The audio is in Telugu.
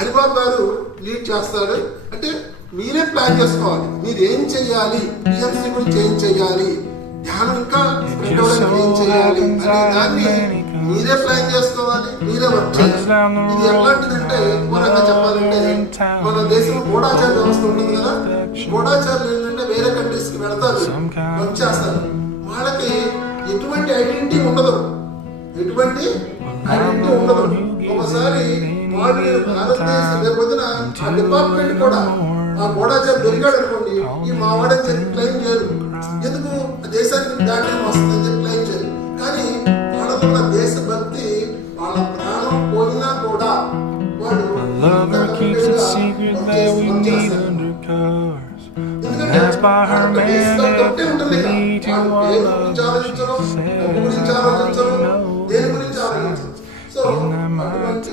హరిబాబు గారు లీడ్ చేస్తాడు. అంటే మీరే ప్లాన్ చేసుకోవాలి, మీరు ఏం చెయ్యాలి, పిఎంసి గురించి ఏం చెయ్యాలి, ధ్యానం ఇంకా స్ప్రెడ్ అవ్వడానికి ఏం చేయాలి అనే దాన్ని మీరే ప్లాన్ చేసుకోవాలి, మీరే వర్క్ చేయాలి. ఇది ఎలాంటిదంటే ఘోరంగా చెప్పాలంటే మన దేశంలో గూఢాచార వ్యవస్థ ఉంటుంది కదా. గూఢాచారులు ఏంటంటే వేరే కంట్రీస్ కి వెళ్తారు, వర్క్ చేస్తారు. వాళ్ళకి ఎటువంటి ఐడెంటిటీ ఉండదు, ఎటువంటి ఐడెంటిటీ ఉండదు. ఒకసారి వాళ్ళు భారతదేశం రేపొద్దున ఆ డిపార్ట్మెంట్ కూడా ఆ గూఢాచారి దొరికాడు అనుకోండి, ఈ మా వాడని చెప్పి క్లెయిమ్ చేయరు. ఎందుకు దేశానికి దాటి వస్తుందని చెప్పి క్లెయిమ్ చేయరు. కానీ వాళ్ళకున్న దేశభక్తి, వాళ్ళ ప్రాణం పోయినా కూడా వాళ్ళు దేని గురించి ఆలోచించరు. సో అటువంటి